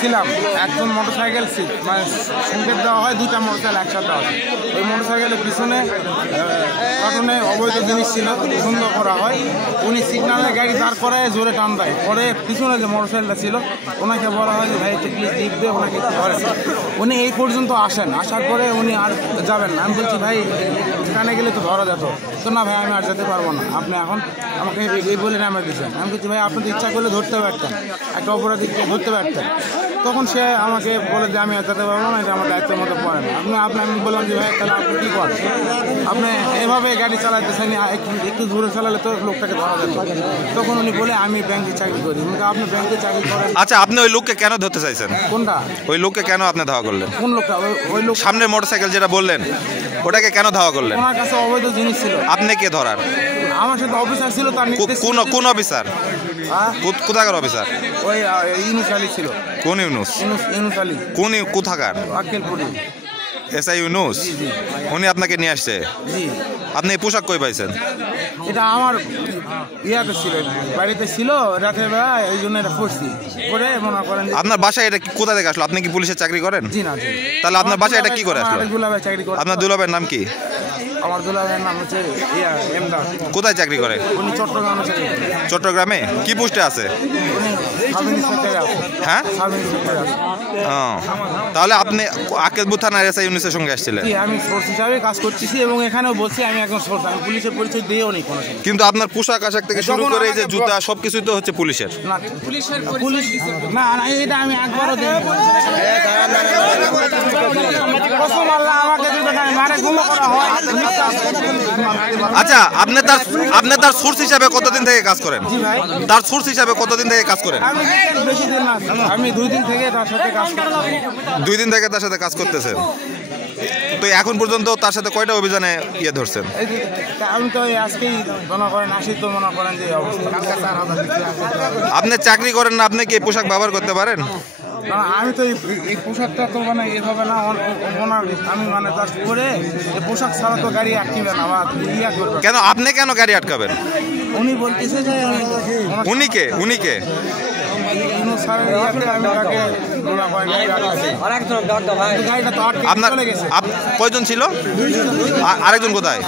ছিলাম, একজন মোটরসাইকেল মানে সংকেত দেওয়া হয়, দুইটা মোটরসাইকেল একসাথে আছে। ওই মোটরসাইকেলের পিছনে কার্টুনে অবৈধ জিনিস ছিল, সুন্দর করা হয়। উনি সিগনালে গাড়ি দাঁড় করায় জোরে টান দেয়। পরে পিছনে যে মোটরসাইকেলটা ছিল ওনাকে বলা হয় যে ভাই একটু প্লিজ দিক দিয়ে ওনাকে একটু ধরে। উনি এই পর্যন্ত আসেন, আসার পরে উনি আর যাবেন না। আমি বলছি ভাই এখানে গেলে তো ধরা যেত। তো না ভাই আমি আর যেতে পারবো না, আপনি এখন আমাকে এই বলে নামে দিচ্ছেন। আমি বলছি ভাই আপনি তো ইচ্ছা করলে ধরতে পারতেন, একটা অপরাধীকে ধরতে পারতেন। তখন সে আমাকে বলে যে আমি আর যেতে পারবো না, এটা আমার দায়িত্বের মতো পড়ে না। আমি বললাম যে ভাই তাহলে আপনি কী করেন, আপনি এভাবে গাড়ি চালাইতেছেন, একটু দূরে চালালে তো লোকটাকে ধরা যেত। তখন উনি বলে আমি ব্যাংকে চাকরি করি। আপনি ব্যাংকে চাকরি করেন? আচ্ছা, আপনি ওই লোককে কেন ধরতে চাইছেন? কোনটা? ওই লোককে কেন আপনি ধাওয়া করলেন? কোন লোকটা? ওই লোক সামনের মোটরসাইকেল যেটা বললেন ওটাকে কেন ধাওয়া করলেন? ওনার কাছে অবৈধ জিনিস ছিল। আপনি কে ধরার? আমার সাথে অফিসার ছিল, তার কোন অফিসার? কোথাকার অফিসার? ওই ইউনুস আলী ছিল। কোন ইউনুস? ইউনুস আলী। কোন কোথাকার? আক্কেলপুরি। এসআই ইউনুস? উনি আপনাকে নিয়ে আসছে? জি। আপনি এই পোশাক কই পাইছেন? এটা আমার ইয়াতে ছিল, বাড়িতে ছিল রাতের বেলা, এই জন্য এটা পড়ছি। করে মনে করেন আপনার বাসায় এটা কোথা থেকে আসলো? আপনি কি পুলিশের চাকরি করেন? জি না। তাহলে আপনার বাসায় এটা কি করে আসলো? দুলাভাই চাকরি করে। আপনার দুলাভাইয়ের নাম কি? আমার দুলাভাইয়ের নাম হচ্ছে এমদাদ। কোথায় চাকরি করে? উনি চট্টগ্রামে চাকরি করে। চট্টগ্রামে? কি পোস্টে আছে? উনি সাব ইন্সপেক্টর আছে। হ্যাঁ, সাব ইন্সপেক্টর আছে। তাহলে আপনি আক্কেলপুর থানার এসআই ইউনুসের সঙ্গে আসছিলেন? জি, আমি সোর্স হিসাবে কাজ করতেছি এবং এখানেও বলছি আমি একজন সোর্স। আমি পুলিশের পরিচয় দিয়েও নেই কোনো সময়। কিন্তু আপনার পোশাক আশাক থেকে শুরু করে এই যে জুতা সবকিছুই তো হচ্ছে পুলিশের। না, পুলিশ না, এটা আমি একবারও দিই। আচ্ছা, আপনি তার সোর্স হিসাবে কতদিন থেকে কাজ করেন? তার সোর্স হিসাবে কতদিন থেকে কাজ করেন? বেশি দিন না, আমি 2 দিন থেকে তার সাথে কাজ করতেছি। 2 দিন থেকে তার সাথে কাজ করতেছেন? তো এখন পর্যন্ত তার সাথে কয়টা অভিযানে ধরছেন? আমি তো আজকেই মনে করেন আসি, তো মনে করেন যে অবস্থা। আপনি চাকরি করেন না, আপনি কি পোশাক ব্যবহার করতে পারেন? আমি তো এই পোশাকটা তো মানে এভাবে না, আমি মানে তার করে এই পোশাক ছাড়া তো গাড়ি আটকিবে না। কেন আপনি কেন গাড়ি আটকাবেন? উনি বলতেছে যে উনিকে আপনার কয়জন ছিল? আরেকজন কোথায়?